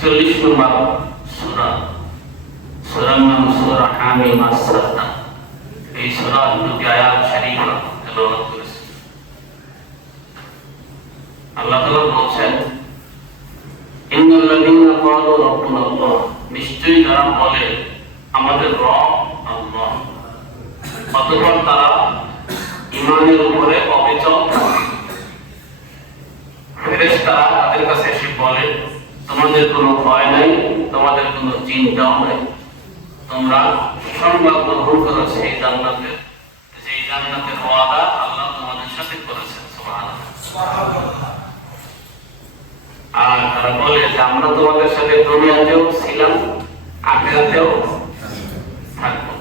41 নম্বর সূরা, সূরার নাম সূরা হামিম আস-সাজদা। এই সূরার দুটি আয়াত শরীফা তেলাওয়াত করেছি। আল্লাহ তাআলা বলছেন, ইন্নাল্লাযীনা ক্বালু রাব্বুনা আল্লাহ, নিশ্চয়ই যারা বলে আমাদের রব আল্লাহ, অতঃপর তারা ঈমানের উপরে অবিচল থাকে। ফেরেশতারা তাদের কাছে এসে বলে, তোমাদের কোনো ভয় নাই, তোমাদের কোনো চিন্তাও নাই, তোমরা সুসংবাদ গ্রহণ করো সেই জান্নাতের, যেই জান্নাতের ওয়াদা আল্লাহ তোমাদের সাথে করেছেন। সুবহানাল্লাহ। আর তারা বলে যে আমরা তোমাদের সাথে দুনিয়াতেও ছিলাম, আখিরাতেও থাকবো,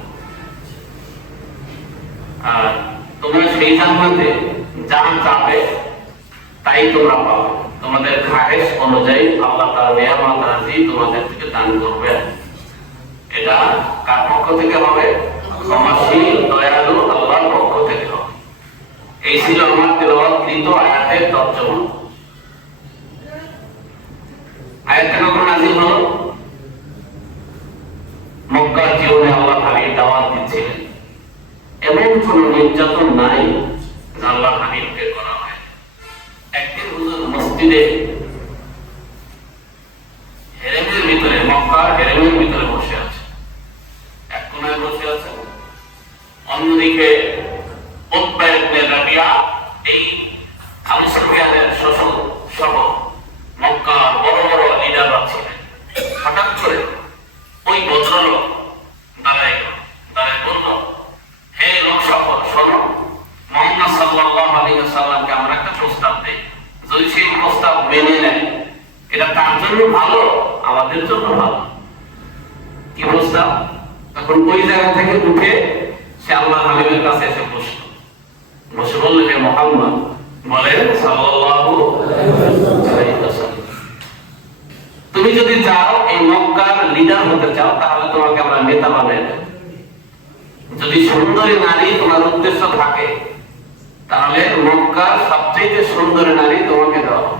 আর তোমরা সেই জান্নাতে যা চাবে তাই তোমরা পাবে, তোমাদের খায়েশ অনুযায়ী আল্লাহ তাআলা নিয়ামত রাজি তোমাদের থেকে দান করবে। এটা কার পক্ষ থেকে হবে? ক্ষমাশীল দয়ালু আল্লাহর পক্ষ থেকে হবে। এই ছিল আমার তেলাওয়াতকৃত আয়াতের তর্জমা। আয়াতটা কখন নাযিল হলো? মক্কার জীবনে আল্লাহ হাবিব দাওয়াত দিচ্ছিলেন। এমন কোন নির্যাতন নাই যা আল্লাহ হাবিবকে করা হয়। একদিন হুজুর মসজিদে হেরেমের ভিতরে, মক্কার হেরেমের ভিতরে বসে আছে, এক কোণায় বসে আছে, অন্যদিকে উতবা ইবনে রাবিয়া, এই আবু সুফিয়ানের শ্বশুর সহ মক্কার বড় বড় লিডাররা ছিলেন। হঠাৎ করে ওই ভদ্রলোক দাঁড়ায় বলল, হে লোক সকল, শোনো, মুহাম্মদ সাল্লাল্লাহু আলাইহি ওয়াসাল্লামকে আমরা একটা প্রস্তাব দেই, যদি সেই প্রস্তাব মেনে নেয় এটা তার জন্য ভালো, আমাদের জন্য ভালো। কি প্রস্তাব? তখন ওই জায়গা থেকে উঠে সে আল্লাহ হাবিবের কাছে এসে বসে বলল, হে মুহাম্মদ বলেন সাল্লাল্লাহু আলাইহি ওয়াসাল্লাম, তুমি যদি চাও এই মক্কার লিডার হতে চাও, তাহলে তোমাকে আমরা নেতা বানাই দেব। যদি সুন্দরী নারী তোমার উদ্দেশ্য থাকে, তাহলে মক্কার সবচেয়ে সুন্দরী নারী তোমাকে দেওয়া হবে।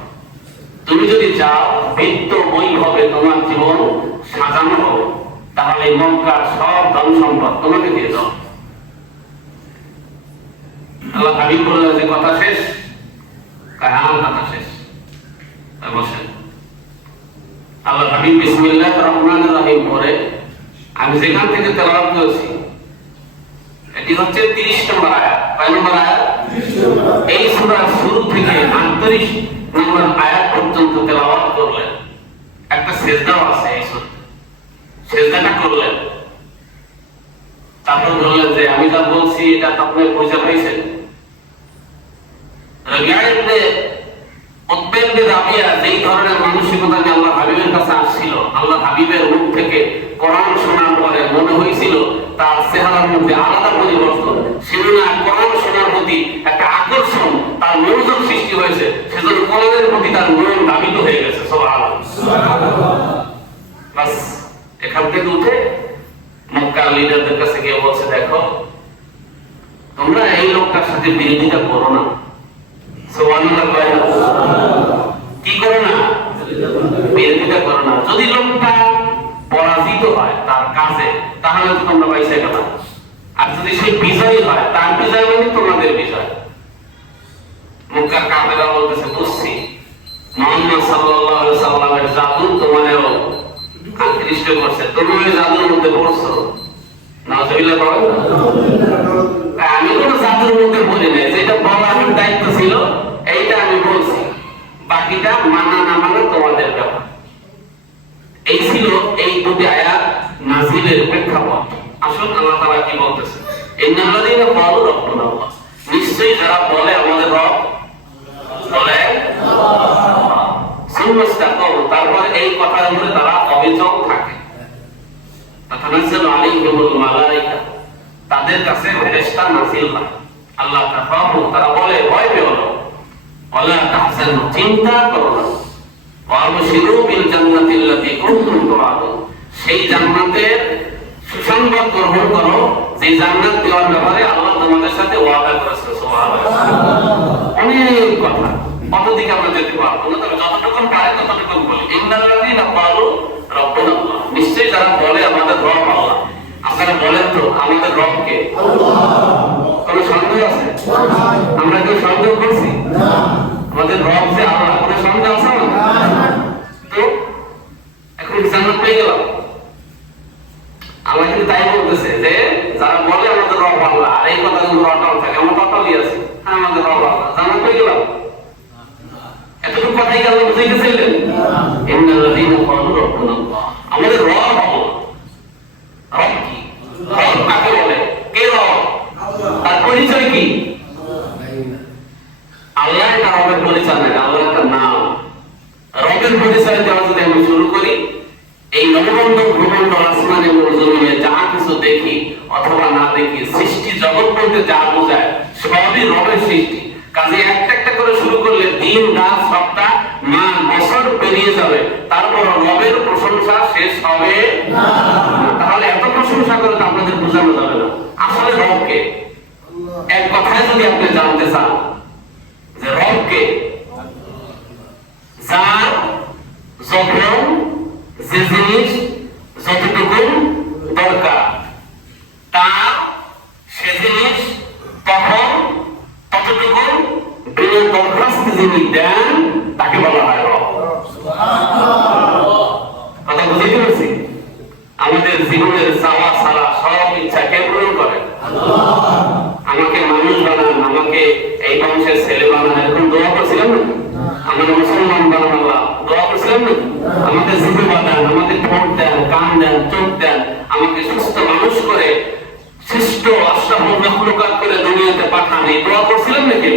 তুমি যদি চাও বিত্ত বৈভবে তোমার জীবন সাজানো হবে, তাহলে মক্কার সব ধন সম্পদ তোমাকে দিয়ে দাও। আল্লাহ হাবিব বললেন যে কথা শেষ? কার কথা শেষ? বসেন। আল্লাহ হাবিব বিসমিল্লাহির রহমানির রহিম পড়ে আমি যেখান থেকে তেলাওয়াত করেছি, এটি হচ্ছে 30 নম্বর আয়াত। কয় নম্বর আয়াত? এই সূরার শুরু থেকে 38 নম্বর আয়াত পর্যন্ত তেলাওয়াত করলেন। একটা সিজদাও আছে এই সূরাতে, সিজদাটা করলেন। তারপর বললেন যে আমি যা বলছি এটা আপনি বুঝে পাইছেন? রাবিয়া ইবনে উতবা ইবনে রাবিয়া যেই ধরনের মানসিকতা নিয়ে আল্লাহ হাবিবের কাছে আসছিল, আল্লাহ হাবিবের মুখ থেকে কোরআন শোনার পরে মনে হয়েছিল তার চেহারার মধ্যে আলাদা পরিবর্তন, সেজন্য কোরআন শোনার প্রতি একটা আকর্ষণ, তার মনোযোগ সৃষ্টি হয়েছে, সেজন্য কোরআনের প্রতি তার মন ধাবিত হয়ে গেছে। সুবহানাল্লাহ। বাস এখান থেকে উঠে মক্কার লিডারদের কাছে গিয়ে বলছে, দেখো তোমরা এই লোকটার সাথে বিরোধিতা করো না। সুবহানাল্লাহ। কি করো না? বিরোধিতা করো না। যদি লোকটা পরাজিত হয় তার কাছে, তাহলে তো তোমরা পাইছে গেল। আর যদি সে বিজয়ী হয়, তার বিজয় মানে তোমাদের বিজয়। মক্কার কাফেররা বলতেছে, বুঝছি মুহাম্মদ সাল্লাল্লাহু আলাইহি সাল্লামের জাদু তোমাদেরও আকৃষ্ট করছে, তুমি ওই জাদুর মধ্যে পড়ছো। নাউযুবিল্লাহ বলেন। আমি কোন জাদুর মধ্যে পড়ি নাই, যেটা বলার দায়িত্ব ছিল এইটা আমি বলছি, বাকিটা মানা না মানা তোমাদের ব্যাপার। এই ছিল এই দুটি আয়াত নাযিলের প্রেক্ষাপট। আসুন আল্লাহ তাআলা কি বলতেছে, ইন্নাল্লাযীনা ক্বালু রাব্বুনা আল্লাহ, নিশ্চয়ই যারা বলে আমাদের রব, বলে তারপর এই কথার উপরে তারা অবিচল থাকে। তাতানাজ্জালু আলাইহিমুল মালায়েকা, তাদের কাছে ফেরেশতা নাযিল হয়। আল্লাহ তাআলা তারা বলে ভয় পেও না, ওয়ালা তাহজানু, চিন্তা করো না, ওয়া আবশিরু বিল জান্নাতিল্লাতী কুনতুম তুআদুন, সেই জান্নাতের সুসংবাদ গ্রহণ করো যে জান্নাত দেওয়ার ব্যাপারে আল্লাহ তোমাদের সাথে ওয়াদা করেছে। সুবহানাল্লাহ। অনেক কথা, কতদিকে আমরা যেতে পারবো না, তবে যতটুকু পারে ততটুকু বলি। ইন্নাল্লাযীনা ক্বালু আপনারা বলেন তো আমাদের রবকে? কোনো সন্দেহ আছে? আমরা কেউ সন্দেহ করছি? আমাদের রব যে আল্লাহ, কোনো সন্দেহ আছে না? তো এখন জান্নাত পেয়ে গেলাম। আল্লাহ কিন্তু তাই বলতেছে যে যারা বলে আমাদের রব আল্লাহ, আর এই কথা কিন্তু রটাল থাকে, আমরা রটালই আছি, হ্যাঁ আমাদের রব আল্লাহ, জান্নাত পেয়ে গেলাম। এতটুকু কথাই কি আল্লাহ বুঝাইতে চাইলেন? ইন্নাল্লাযীনা ক্বালু রাব্বুনা আল্লাহ, আমাদের রব আল্লাহ। রব কি? রব কাকে বলে? কে রব? তার পরিচয় কি? আল্লাহ একটা রবের পরিচয় নেই, আল্লাহ একটা নাম। রবের পরিচয় দেওয়া যদি আমি শুরু করি, এই নবমণ্ডল ভূমণ্ডল আসমান এবং জমিনে যা কিছু দেখি অথবা না দেখি, সৃষ্টি জগৎ বলতে যা বোঝায় সবই রবের সৃষ্টি। কাজে একটা একটা করে শুরু করলে দিন রাত সপ্তাহ মাস বছর পেরিয়ে যাবে, তারপর রবের প্রশংসা শেষ হবে না। তাহলে এত প্রশংসা করে তো আপনাদের বোঝানো যাবে না। আসলে রবকে এক কথায় যদি আপনি জানতে চান যে রবকে, যার যখন যে জিনিস যতটুকু দরকার তার সে জিনিস তখন ততটুকু বিনা দরখাস্ত যিনি দেন তাকে বলা হয় রব। কথা বুঝতে পারছি? আমাদের জীবনের চাওয়া সারা সব ইচ্ছা কে পূরণ করে? আমাকে মানুষ বানান, আমাকে এই বংশের ছেলে বানান, এরকম দোয়া করছিলাম না? আমাদের মুসলমান বানান আল্লাহ, দোয়া করছিলাম না? আমাকে জীবন বানান, আমাকে ঠোঁট দেন, কান দেন, চোখ দেন, আমাকে সুস্থ মানুষ করে সৃষ্ট আশরাফুল মাখলুকাত করে দুনিয়াতে পাঠান, এই দোয়া করছিলাম নাকি?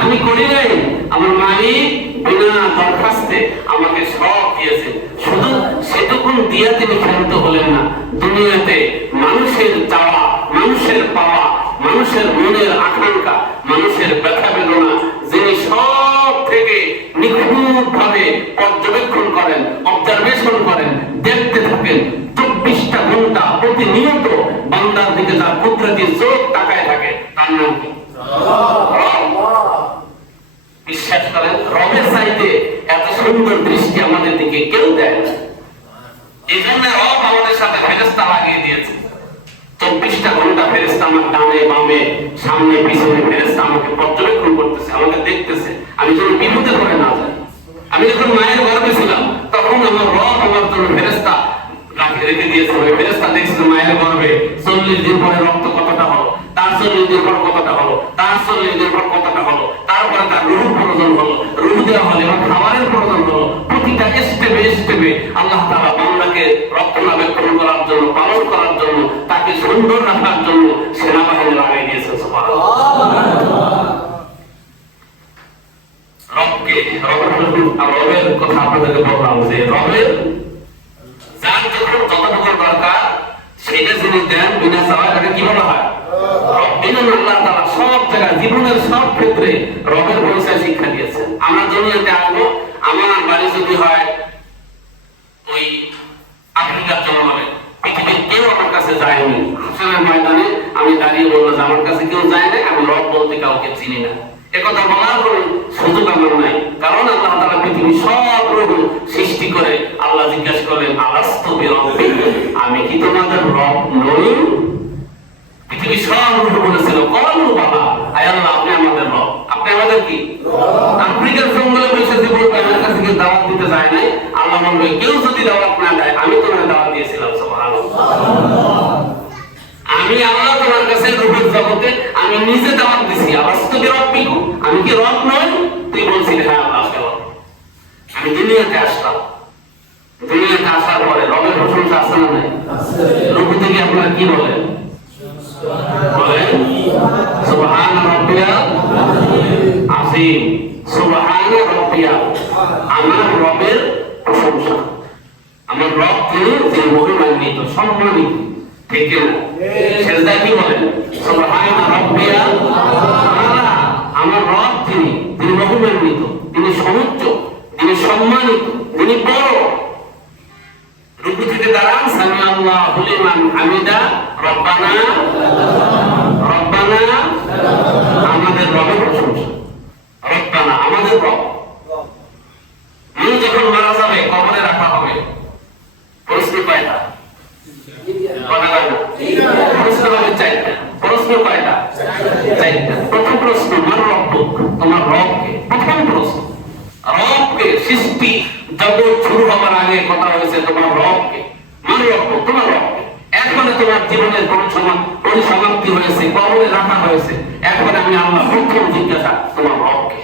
আমি করি নাই। আমার মালিক বিনা দরখাস্তে আমাকে সব দিয়েছেন, শুধু সেটুকুন দিয়ে তিনি ক্ষান্ত হলেন না। দুনিয়াতে মানুষের চাওয়া, মানুষের পাওয়া, মানুষের মনের আকাঙ্ক্ষা, মানুষের ব্যথা বেদনা যিনি সব থেকে নিখুঁত ভাবে পর্যবেক্ষণ করেন, অবজারভেশন করেন, দেখতে থাকেন 24টা ঘন্টা প্রতিনিয়ত বান্দার দিকে যার কুদরতি চোখ তাকায় থাকে, তার নাম কি? বিশ্বাস করেন রবের চাইতে এত সুন্দর দৃষ্টি আমাদের দিকে কেউ দেয় না। এই জন্য রব আমাদের সাথে ফেরেশতা লাগিয়ে দিয়েছে। 24টা ঘন্টা ফেরেশতা আমার ডানে বামে সামনে পিছনে ফেরেশতা আমাকে পর্যবেক্ষণ করতেছে, আমাকে দেখতেছে, আমি যেন বিপদে পড়ে না যাই। আমি যখন মায়ের গর্ভে ছিলাম তখন আমার রব আমার জন্য ফেরেশতা রেখে দিয়েছে। ওই ফেরেশতা দেখছে মায়ের গর্ভে 40 দিন পরে রক্ত কতটা হলো, তার 40 দিন পর কতটা হলো, তার 40 দিন পর কতটা হলো, তারপরে তার রূহ প্রয়োজন হলো, রূহ দেওয়া হলো এবং খাবারের প্রয়োজন হলো। প্রতিটা স্টেপে স্টেপে আল্লাহ তাআলা বান্দাকে রক্ষণাবেক্ষণ করার জন্য, পালন করার জন্য, তাকে সুন্দর রাখার জন্য সেনাবাহিনী লাগিয়ে দিয়েছে। সুবহানাল্লাহ। রবকে, রবের কথা আপনাদেরকে বললাম যে রবের যার যখন যতটুকু দরকার সেটা যিনি দেন বিনা চাওয়ায় তাকে কি বলা হয়? আল্লাহ তাআলা সব জায়গায় জীবনের সব ক্ষেত্রে রবের পরিচয় শিক্ষা দিয়েছেন। আমরা দুনিয়াতে আসবো, আমার বাড়ি যদি হয় ওই আফ্রিকার জঙ্গলে, পৃথিবীর কেউ আমার কাছে যায়নি, হাসরের ময়দানে আমি দাঁড়িয়ে বলবো যে আমার কাছে কেউ যায় না, আমি রব বলতে কাউকে চিনি না। একথা বলার কোনো সুযোগ আমার নাই, কারণ আল্লাহ তাআলা পৃথিবীর সব রূপ সৃষ্টি করে আল্লাহ জিজ্ঞাসা করলেন আলাস্তু বিরাব্বিকুম, আমি কি তোমাদের রব নই? পৃথিবীর সব রূপ বলেছিল কলু বাবা, আয় আল্লাহ আপনি আমাদের রব, আপনি আমাদের কি? আফ্রিকার জঙ্গলে বসে যে বলবে আমার কাছে কেউ দাওয়াত দিতে যায় নাই, আল্লাহ বলবে কেউ যদি দাওয়াত না দেয় আমি তোমার দাওয়াত দিয়েছিলাম। সুবহানাল্লাহ। আমি আল্লাহ তোমার কাছে রূপের জগতে আমি নিজে দাওয়াত দিছি। আলাস্তু বিরাব্বিকুম, আমি কি রব নই? তুই বলছিস হ্যাঁ আল্লাহ রব। আমি দুনিয়াতে আসলাম, দুনিয়াতে আসার পরে রবের প্রশংসা আছে না নাই? রূপ থেকে আপনারা কি বলেন? বলেন সুবহান রাব্বিয়াল আযীম, সুবহান রাব্বিয়াল, আমার রবের প্রশংসা। আমার রব তিনি যে মহিমান্বিত, সম্মানিত, ঠিক না? সেজদায় কি বলেন? সুবহান রাব্বিয়াল আ'লা, আমার রব তিনি মহিমান্বিত, তিনি সমুচ্চ, তিনি সম্মানিত, তিনি বড়। রুকু থেকে দাঁড়ান, সামি আল্লাহু লিমান হামিদা, রব্বানা রব্বানা, আমাদের রবের প্রশংসা। রব্বানা আমাদের রব। যখন মারা যাবে কবরে রাখা হবে, প্রশ্ন পায় না, কথা বলে না। প্রশ্ন হবে চারটা। প্রশ্ন কয়টা? চারটা। প্রথম প্রশ্ন, মান রব্বুক, তোমার রবকে। প্রথম প্রশ্ন রবকে। সৃষ্টি জগৎ শুরু হবার আগে কথা হয়েছে তোমার রবকে। মান রব্বুক, তোমার রবকে। এরপরে তোমার জীবনের পরিসমাপ্তি হয়েছে, কবরে রাখা হয়েছে। এরপরে আমি আল্লাহ প্রথম জিজ্ঞাসা তোমার রবকে।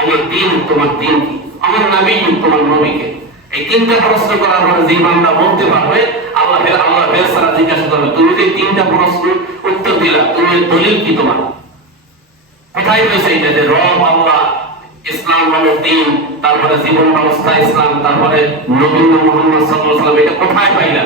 আমার দিন, তোমার দিন কি? আমার নবী, তোমার নবীকে। এই তিনটা প্রশ্ন করার পরে যে বান্দা বলতে পারবে, আল্লাহ ফেরেশতারা জিজ্ঞাসা করবে তুমি যে তিনটা প্রশ্ন উত্তর দিলা, তুমি দলিল কি তোমার? কোথায় পেয়েছে এটা যে রব আল্লাহ, ইসলাম হলো দিন, তারপরে জীবন ব্যবস্থা ইসলাম, তারপরে নবী মুহাম্মদ সাল্লাল্লাহু আলাইহি ওয়াসাল্লাম, এটা কোথায় পাইলা?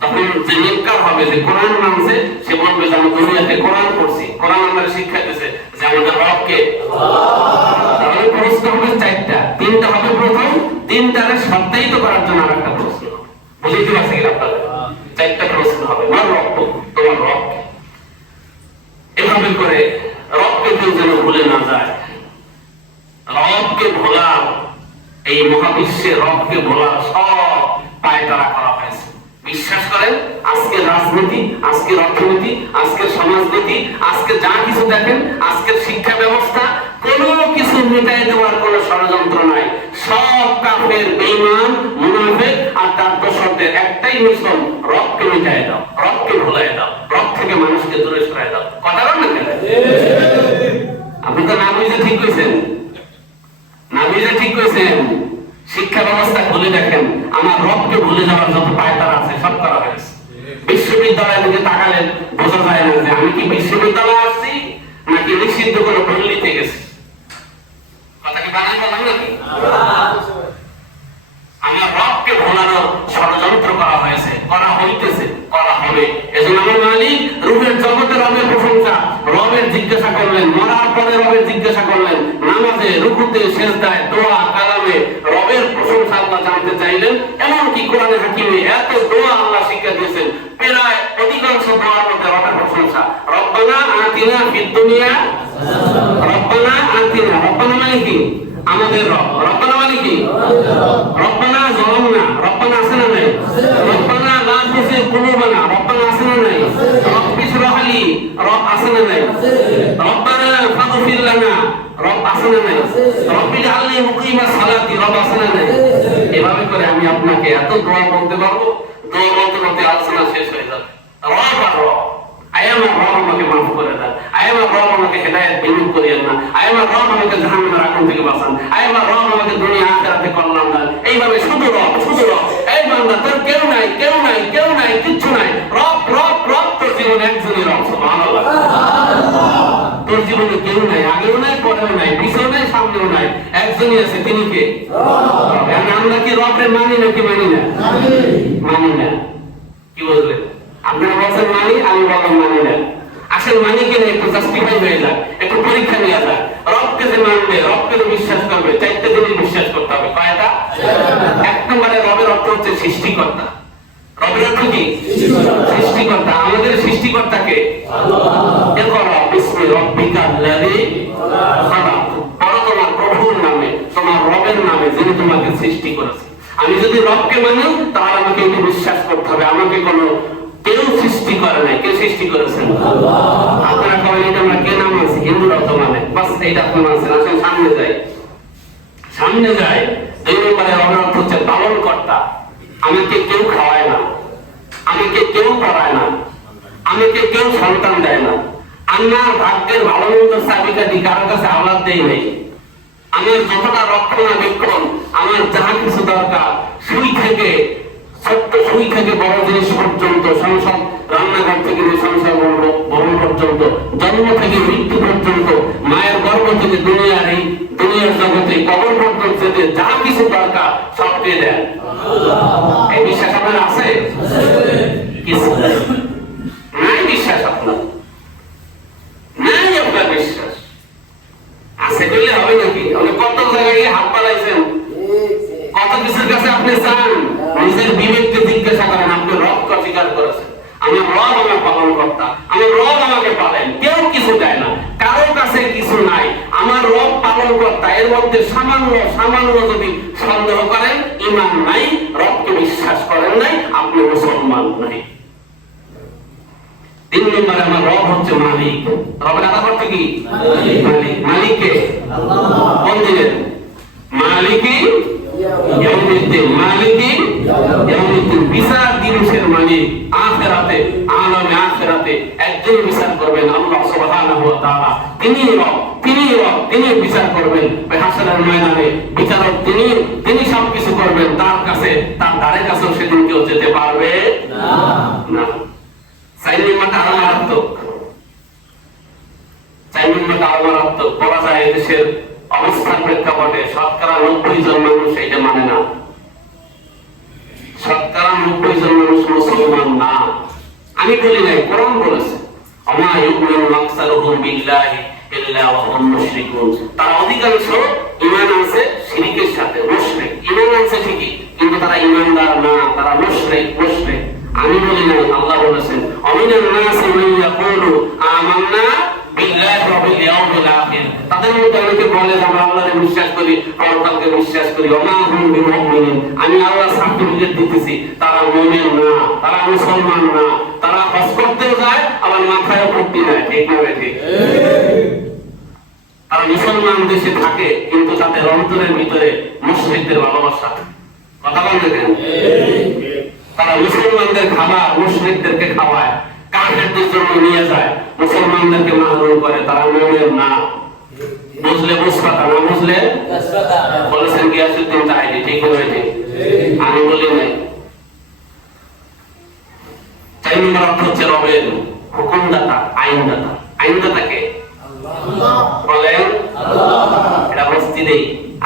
তখন যে নেককার হবে, যে কোরআন মানছে, সে বলবে যে আমি দুনিয়াতে কোরআন পড়ছি, কোরআন আমাদের শিক্ষা দিয়েছে যে আমাদের রবকে আল্লাহ। তাহলে প্রশ্ন হবে চারটা, তিনটা হবে প্রথম, তিনটারে সত্যায়িত করার জন্য আরেকটা প্রশ্ন হবে। বুঝতে পারছি কি আপনারা? চারটা প্রশ্ন হবে, মান রব্বুক, তোমার রবকে। এভাবে করে রবকে কেউ যেন ভুলে না যায়। রবকে ভোলা, এই মহাবিশ্বে রবকে ভোলা সব পায়তারা করা হয়েছে। বিশ্বাস করেন, আজকের রাজনীতি, আজকের অর্থনীতি, আজকের সমাজনীতি, আজকে যা কিছু দেখেন, আজকের শিক্ষা ব্যবস্থা, কোনো কিছু মিটাই দেওয়ার কোনো ষড়যন্ত্র নাই। সব কাফের, বেঈমান, মুনাফিক আর তার দোসরদের একটাই মিশন, রবকে মিটাই দাও, রবকে ভুলাই দাও, রব থেকে মানুষকে দূরে সরাই দাও। কথা বলেন না? আপনি তো না বুঝে ঠিক কইছেন, না বুঝে ঠিক কইছেন। শিক্ষা ব্যবস্থা খুলে দেখেন, আমার রবকে ভুলে যাওয়ার যত পায়তারা আছে সব করা হয়েছে। বিশ্ববিদ্যালয়ের দিকে তাকালে বোঝা যায় না যে আমি কি বিশ্ববিদ্যালয়ে আসছি নাকি নিষিদ্ধ কোনো পল্লীতে গেছি। কথা কি বানাই বললাম নাকি? আমার রবকে ভোলানোর ষড়যন্ত্র করা হয়েছে, করা হইতেছে, করা হবে। এজন্য আমার মালিক রূপের জগতে রবের প্রশংসা, রবের জিজ্ঞাসা করলেন, মরার পরে রবের জিজ্ঞাসা করলেন, নামাজে, রুকুতে, সেজদায়, দোয়া, কালামে রবের প্রশংসা আল্লাহ জানতে চাইলেন। এমনকি কোরআনে হাকিমে এত দোয়া আল্লাহ শিক্ষা দিয়েছেন, প্রায় অধিকাংশ দোয়ার মধ্যে রবের প্রশংসা। রব্বানা আতিনা ফিদ দুনিয়া, রব্বানা আতিনা, রব্বানা মানে কি? আমাদের রব। রব্বানা মানে কি? রব্বানা যালামনা, রব্বানা আছে না নাই? রব্বানা লা তুযিগ কুলুবানা, রব্বানা আছে না নাই? রব্বি ইশরাহ লি, রব আছে না নাই? রব্বানা ফাগফির লানা, রব আছে না নাই? রব্বি জাআলনি মুকিমাস সালাতি, রব আছে না নাই? এভাবে করে আমি আপনাকে এত দোয়া বলতে পারবো, দোয়া বলতে বলতে আলোচনা শেষ হয়ে যাবে। রব আর রব, আয় আমার রব আমাকে মাফ করে দেন, আয় আমার রব আমাকে হেদায়েত বিমুখ করিয়েন না, আয় আমার রব আমাকে জাহান্নামের আগুন থেকে বাঁচান, আয় আমার রব আমাকে দুনিয়া আখিরাতে কল্যাণ দেন। এইভাবে শুধু রব, শুধু রব। এই বান্দা, তোর কেউ নাই, কেউ নাই, কেউ নাই, কিচ্ছু নাই, রব রব রব। তোর জীবনে একজনই রব, সুবহানাল্লাহ। তোর জীবনে কেউ নাই, আগেও নাই, পরেও নাই, পিছনেও নাই, সামনেও নাই, একজনই আছে, তিনি কে? রব। আমরা কি রবরে মানি নাকি মানি না? মানি না। কি বললেন? আপনারা বলছেন মানি, আমি বললাম মানি না। আসলে মানি কিনা একটু জাস্টিফাই হয়ে যায়, একটু পরীক্ষা নিয়ে যায়। রবকে যে মানবে, রবকে যে বিশ্বাস করবে, চারটে জিনিস বিশ্বাস করতে হবে। কয়টা? এক নম্বরে রবের অর্থ হচ্ছে সৃষ্টিকর্তা। রবের অর্থ কি? সৃষ্টিকর্তা। আমাদের সৃষ্টিকর্তাকে তোমার প্রভুর নামে, তোমার রবের নামে, যিনি তোমাকে সৃষ্টি করেছে। আমি যদি রবকে মানি, তাহলে আমাকে এটি বিশ্বাস করতে হবে, আমাকে কোনো কেউ সৃষ্টি করে নাই। কে সৃষ্টি করেছেন? আপনারা কবেন এটা আমরা কে নাম আছে? হিন্দুরাও তো মানে, বাস এইটা আপনি মানছেন। আসলে সামনে যাই, সামনে যাই। দুই নম্বরে রবের অর্থ হচ্ছে পালন কর্তা। আমাকে কেউ খাওয়ায় না, আমাকে কেউ পড়ায় না, আমাকে কেউ সন্তান দেয় না, আমার ভাগ্যের ভালো মন্দ চাবিকাঠি কারো কাছে আওলাদ দেই নাই। আমার যতটা রক্ষণাবেক্ষণ, আমার যাহা কিছু দরকার, সুই থেকে ছোট্ট সুই থেকে বড় জিনিস পর্যন্ত, সংসার রান্নাঘর থেকে সংসার ভবন পর্যন্ত, জন্ম থেকে মৃত্যু পর্যন্ত, মায়ের গর্ভ থেকে দুনিয়ার এই দুনিয়ার জগতে কবর পর্যন্ত যা কিছু দরকার সব পেয়ে দেন। এই বিশ্বাস আপনার আছে? কিছু নাই বিশ্বাস আপনার, নাই আপনার বিশ্বাস আছে বললে হবে নাকি? আপনি কত জায়গায় গিয়ে হাত পালাইছেন, কত কিছুর কাছে আপনি চান, নিজের বিবেককে জিজ্ঞাসা করেন। আপনি রবকে অস্বীকার করেছেন। আমার রব আমার পালন কর্তা, আমার রব আমাকে পালেন, কেউ কিছু দেয় না, কারো কাছে কিছু নাই। আমার রব পালন কর্তা, এর মধ্যে সামান্য সামান্য যদি সন্দেহ করেন, ঈমান নাই, রবকে বিশ্বাস করেন নাই, আপনি মুসলমান নাই। আমার রব হচ্ছে মালিক। রবের আলাদা করতে কি মালিক। মালিককে কোন দিনের মালিকি ইয়াউমিদ্দিন, মালিকি ইয়াউমিদ্দিন, বিচার দিবসের মালিক। আখিরাতে আলামে আখিরাতে একজন বিচার করবেন আল্লাহ সুবহানাহু ওয়া তাআলা। তিনি রব, তিনি রব, তিনি বিচার করবেন হাসরের ময়দানে। বিচারক তিনি, তিনি সবকিছু করবেন। তার কাছে, তার দ্বারের কাছেও সেদিন কেউ যেতে পারবে না। চাই নম্বরটা আরো মারাত্মক, চাই নম্বরটা আরো মারাত্মক। বলা যায় এদেশের অবস্থান প্রেক্ষাপটে 90% জন মানুষ এটা মানে না। 90% জন মানুষ মুসলমান না। আমি বলি নাই, কোরআন বলেছে আমা ইউমিনু আকসারুহুম বিল্লাহি ইল্লা ওয়া হুম মুশরিকুন। তারা অধিকাংশ ঈমান আনছে শিরকের সাথে, মুশরিক। ঈমান আনছে ঠিকই, কিন্তু তারা ঈমানদার না, তারা মুশরিক। মুশরিক আমি বলি নাই, আল্লাহ বলেছেন আমিনান নাসি মান ইয়াকুলু আমান্না বিল্লাহি ওয়া বিল ইয়াউমিল আখির। তাদের মধ্যে অনেকে বলে আমরা আল্লাহকে বিশ্বাস করি, পরকালকে বিশ্বাস করি। ওয়া মা হুম বিমুমিনিন, আমি আল্লাহ সার্টিফিকেট দিতেছি তারা মুমিন না, তারা মুসলমান না। তারা হজ করতে যায় আবার মাথায় পট্টি দেয়, ঠিক না ঠিক? তারা মুসলমান দেশে থাকে কিন্তু তাদের অন্তরের ভিতরে মুশরিকদের ভালোবাসা। কথা বলতে দেন? তারা মুসলমানদের খাবার মুশরিকদেরকে খাওয়ায়, কাফেরদের জন্য নিয়ে যায়, মুসলমানদেরকে মাহরুম করে। তারা মুমিন না। বুঝলে বুঝপাতা, না বুঝলে বলেছেন গিয়াসউদ্দিন তাহিরি, ঠিক হয়েছে? আমি বলি নাই। চাই নম্বর অর্থ হচ্ছে রবের হুকুমদাতা, আইনদাতা। আইনদাতাকে বলেন এটা মসজিদে,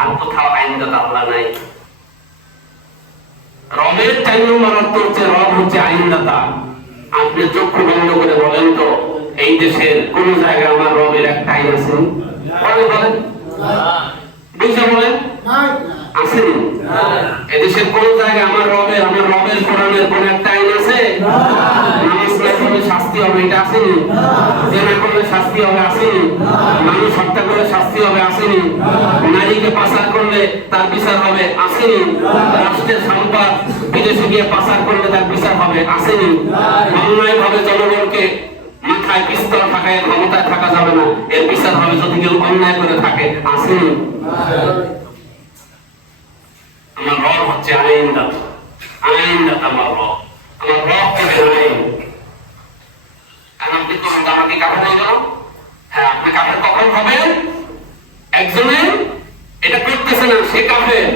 আর কোথাও আইনদাতা আল্লাহ নাই। রবের 4 নম্বর অর্থ হচ্ছে রব হচ্ছে আইনদাতা। আপনি চক্ষু বন্ধ করে বলেন তো এই দেশের কোন জায়গায় আমার রবের একটা আইন আছে? বলেন বুঝে বলেন আসেনি? এদেশের কোন জায়গায় আমার রবের কোরআনের কোন একটা আইন আছে? নামাজ না পড়লে শাস্তি হবে, এটা আসেনি? জেনা করলে শাস্তি হবে, আসেনি? মানুষ হত্যা করলে শাস্তি হবে, আসেনি? নারীকে পাচার করলে তার বিচার হবে, আসেনি? রাষ্ট্রের সম্পদ বিদেশে গিয়ে পাচার করলে তার বিচার হবে, আসেনি? অন্যায় ভাবে জনগণকে মাথায় পিস্তল থাকায় ক্ষমতায় থাকা যাবে না, এর বিচার হবে যদি কেউ অন্যায় করে থাকে, আসেনি? আমার রব হচ্ছে আইনদাতা। আইনদাতা আমার রব। আমার রব থেকে আইন। আপনি কোন আমাকে কাফের হয়ে গেল? হ্যাঁ, আপনি কাফের কখন হবেন? একজনে এটা করতেছে না, সে কাফের।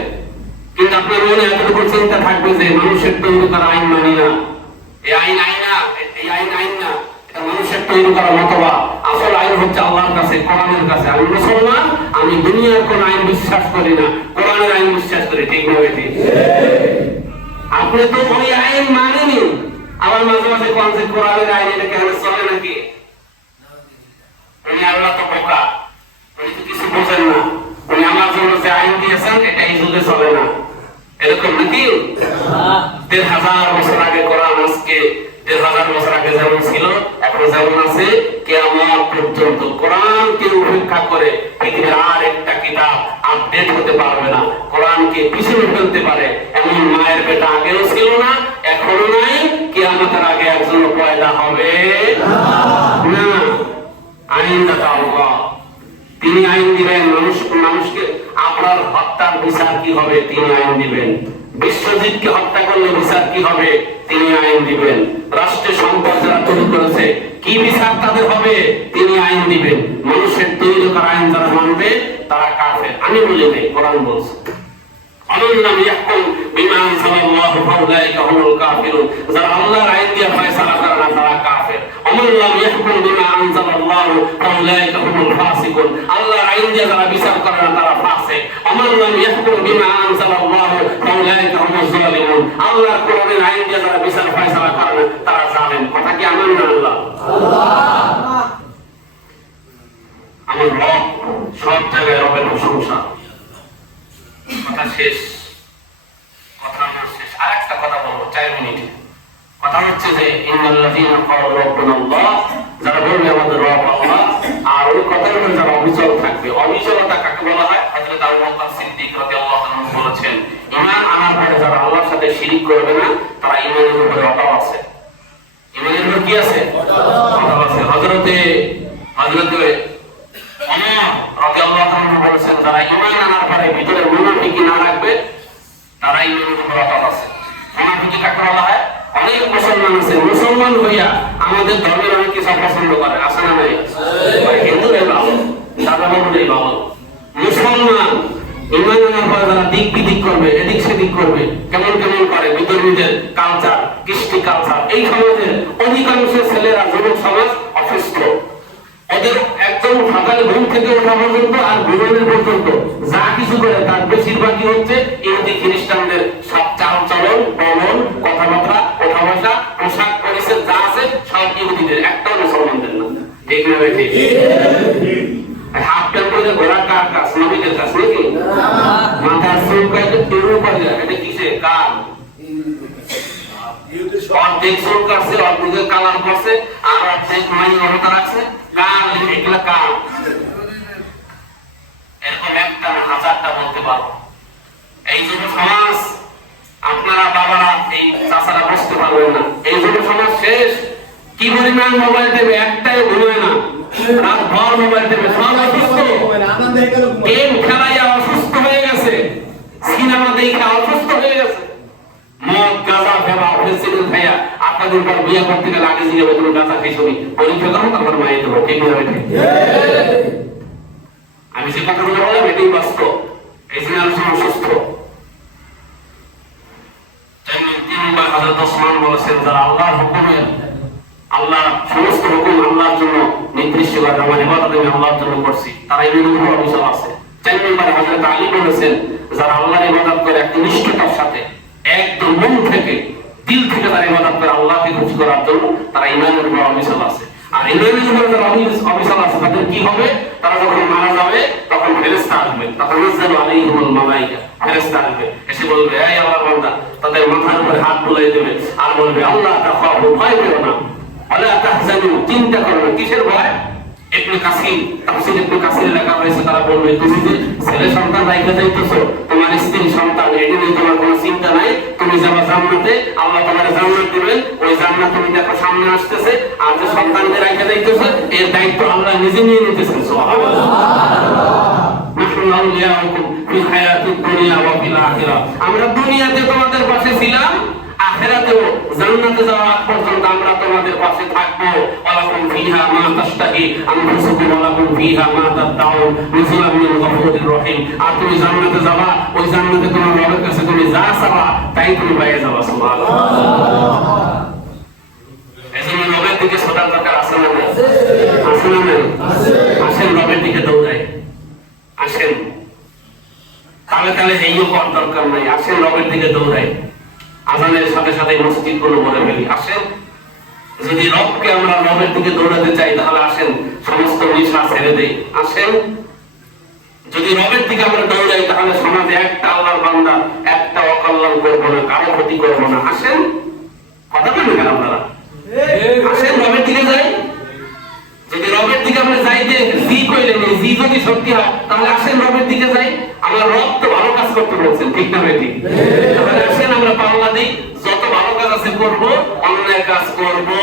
কিন্তু আপনার মনে এতটুকু চিন্তা থাকবে যে মানুষের তৈরি করা আইন মানি না, এই আইন আইন না, এই আইন আইন না, এটা মানুষের তৈরি করা মতবাদ। আসল আইন হচ্ছে আল্লাহর কাছে, কোরআনের কাছে। আমি মুসলমান, আমি দুনিয়ার কোন আইন বিশ্বাস করি না, কোরআনের আইন বিশ্বাস করি, ঠিক না বেঠিক? আপনি তো ওই আইন মানেনি, আবার মাঝে মাঝে কোন যে কোরআনের আইন এটা কেন চলে নাকি? উনি আল্লাহ তো বোকা, উনি তো কিছু বোঝেন না। উনি আমার জন্য যে আইন দিয়েছেন এটা এই যুগে চলে না, এরকম নাকি? ১,৫০০ বছর আগে কোরআন, আজকে ১,৫০০ বছর আগে যেমন ছিল এখন যেমন আছে কিয়ামত পর্যন্ত। কোরআনকে উপেক্ষা করে পৃথিবীর আর একটা কিতাব আপডেট হতে পারবে না। কোরআনকে পিছনে ফেলতে পারে এমন মায়ের পেটে আগেও ছিল না, এখনো নাই, কিয়ামতের আগে একজনও পয়দা হবে না। আইনদাতা আল্লাহ, তিনি আইন দিবেন। মানুষকে আপনার হত্যার বিচার কি হবে তিনি আইন দিবেন। বিশ্বজিৎকে হত্যা করলে বিচার কি হবে তিনি আইন দিবেন। রাষ্ট্রের সম্পদ যারা তৈরি করেছে কি বিচার তাদের হবে তিনি আইন দিবেন। মানুষের তৈরি করা আইন যারা মানবে তারা কাফের। আমি বলি নাই, কোরআন বলছে আল্লাহ ইয়াহকুম বিমা আনজালাল্লাহু ফাউলাইকা হুমুল কাফিরুন। যারা আল্লাহর আইন দিয়ে ফয়সালা করে না তারা কাফের। আল্লাহ ইয়াহকুম বিমা আনজালাল্লাহু ফাউলাইকা হুমুল ফাসিকুন। আল্লাহর আইন দিয়ে যারা বিচার করে না তারা ফাসিক। আল্লাহ ইয়াহকুম বিমা আনজালাল্লাহু ফাউলাইকা হুমুজ জালিমুন। আল্লাহর কোরআনের আইন দিয়ে যারা বিচার ফয়সালা করে না তারা জালেম। কথা কি আমার না আল্লাহ? আমার রব সব জায়গায় রবের প্রশংসা। কথা শেষ, কথা আমার শেষ। আরেকটা কথা বলবো 4 মিনিটে। কথা হচ্ছে যে ইন্নাল্লাযীনা ক্বালু রাব্বুনাল্লাহ, যারা বলবে আমাদের রব আল্লাহ, আর ওই কথার উপরে যারা অবিচল থাকবে। অবিচলতা কাকে বলা হয়? হযরত আবু বকর সিদ্দিক রাদিয়াল্লাহু আনহু বলেছেন, ঈমান আনার পরে যারা আল্লাহর সাথে শিরক করবে না তারা ঈমানের উপরে অটল আছে। ঈমানের উপরে কি আছে? অটল আছে। হযরতে ওমর রাদিয়াল্লাহু তাআলা বলেছেন, যারা ঈমান আনার পরে ভিতরে মুনাফিকি না রাখবে তারা ঈমানের উপর অটল আছে। মুনাফিকি কাকে বলা হয়? অনেক মুসলমান আছে, মুসলমান হইয়া আমাদের ধর্মের অনেক কিছু পছন্দ করে, আছে না নাই? হিন্দুরাই ভালো, সাদা বাবুরাই ভালো। মুসলমান ঈমান আনার পরে যারা দিক বিদিক করবে, এদিক সেদিক করবে, কেমন কেমন করে, বিতর্মীদের কালচার, কৃষ্টি কালচার, এই সমাজের অধিকাংশ ছেলেরা, যুবক সমাজ অসুস্থ। ওদের একদম সকালে ঘুম থেকে ওঠা পর্যন্ত আর ঘুমানোর পর্যন্ত যা কিছু করে তার বেশিরভাগই হচ্ছে ইহুদি খ্রিস্টানদের সব চাল চলন, বলন, কথাবার্তা, ওঠা বসা, পোশাক পরিচ্ছদ যা আছে সব ইহুদিদের, একটাও মুসলমানদের না। ঠিক না ভাই? ঠিক। হাফ প্যান্ট পরে ঘোড়া কার কাজ? নবীদের কাজ নাকি? মাথার চুল কাটে তেরু করে, এটা কিসে? কার? অর্ধেক চুল কাটছে, অর্ধেক কালার করছে, আর অর্ধেক মাই অবতা রাখছে। কার? এগুলা কার? এরকম একটা না হাজারটা বলতে পারো। এই যুব সমাজ আপনারা বাবারা, এই চাচারা বুঝতে পারবেন না, এই যুব সমাজ শেষ। কি পরিমাণ মোবাইল দেবে, একটাই ঘুমায় না, রাত ভর মোবাইল দেবে, সব অসুস্থ। গেম খেলাইয়া অসুস্থ হয়ে গেছে, সিনেমা দেখে অসুস্থ হয়ে গেছে, মদ গাঁজা ফেলা ফেসিলিটি খাইয়া আপনাদের পর বিয়ে করতে গেলে আগে জিজ্ঞাসা তুমি গাঁজা খাইছো নি, পরীক্ষা করো, তারপর মাইয়ে দেবো। ঠিক না? আমি যে কথাগুলো বললাম এটাই বাস্তব। এই জেনারেশন অসুস্থ। তিনবার হযরত ওসমান বলেছেন, যারা আল্লাহর হুকুমের, আল্লাহর সমস্ত হুকুম আল্লাহর জন্য নির্দিষ্ট করে আমার ইবাদত আমি আল্লাহর জন্য করছি, তারা ঈমানের উপর অবিচল আছে। 4 নম্বরে হযরত আলী বলেছেন, যারা আল্লাহর ইবাদত করে একদম নিষ্ঠতার সাথে, একদম মন থেকে, দিল থেকে তারা ইবাদত করে আল্লাহকে খুশি করার জন্য, তারা ঈমানের উপর অবিচল আছে। আর ঈমানের উপর যারা অবিচল আছে তাদের কি হবে? তারা যখন মারা যাবে তখন ফেরেশতা আসবে, তাতানাজ্জালু আলাইহিমুল মালায়েকা, ফেরেশতা আসবে, এসে বলবে, হে আল্লাহর বান্দা, তাদের মাথার উপরে হাত বুলিয়ে দেবে আর বলবে, আল্লাহ তাখাফু, ভয় করো না, ওয়ালা তাহজানু, চিন্তা করো না। কিসের ভয়? ইবনে কাসির, তাফসীর ইবনে কাসির লেখা হয়েছে, তারা বলবে, তুমি যে ছেলে সন্তান রাইখা যাইতেছো, তোমার স্ত্রী সন্তান, এটি নিয়ে তোমার কোনো চিন্তা নাই, তুমি যাবা জান্নাতে, আল্লাহ তোমার জান্নাত দিবেন, ওই জান্নাত তুমি দেখো সামনে আসতেছে, আর যে সন্তানকে রাইখা যাইতেছো এর দায়িত্ব আল্লাহ নিজে নিয়ে নিতেছেন। সুবহানাল্লাহ। নাহনু আউলিয়াউকুম ফিল হায়াতিদ দুনিয়া ওয়া ফিল আখিরাহ, আমরা দুনিয়াতে তোমাদের পাশে ছিলাম, আখিরাতেও জান্নাতে যাওয়ার আগ পর্যন্ত আমরা তোমাদের পাশে থাকবো। ওয়ালাকুম ফিহা মা তাশতাহি আনফুসুকুম ওয়ালাকুম ফিহা মা তাদউন নুজুলাম মিন গফুরির রহিম। আর তুমি জান্নাতে যাবা, ওই জান্নাতে তোমার রবের কাছে তুমি যা চাবা তাই তুমি পেয়ে যাবা। সুবহানাল্লাহ। এজন্য রবের দিকে ছোটার দরকার আছে না? আছে না? আসেন রবের দিকে দৌড়াই, আসেন। তাহলে তাহলে এইও করার দরকার নাই, আসেন রবের দিকে দৌড়াই। আজানের সাথে সাথে মসজিদ গুলো বলে ফেলি, আসেন। যদি রবকে আমরা রবের দিকে দৌড়াতে চাই তাহলে আসেন সমস্ত নেশা ছেড়ে দেই, আসেন। যদি রবের দিকে আমরা দৌড়াই তাহলে সমাজে একটা আল্লাহর বান্দা একটা অকল্যাণ করবো না, কারো ক্ষতি করবো না, আসেন। কথা বলবেন কেন আপনারা? আসেন রবের দিকে যাই। যদি রবের দিকে আমরা যাইতে জি কইলেন, জি যদি সত্যি হয় তাহলে আসেন রবের দিকে যাই। আমরা রব তো ভালো কাজ করতে বলছেন, ঠিক না ভাই? ঠিক। তাহলে আসেন আমরা পাল্লা দিই, যত ভালো কাজ আছে করবো, অন্যায় কাজ করবো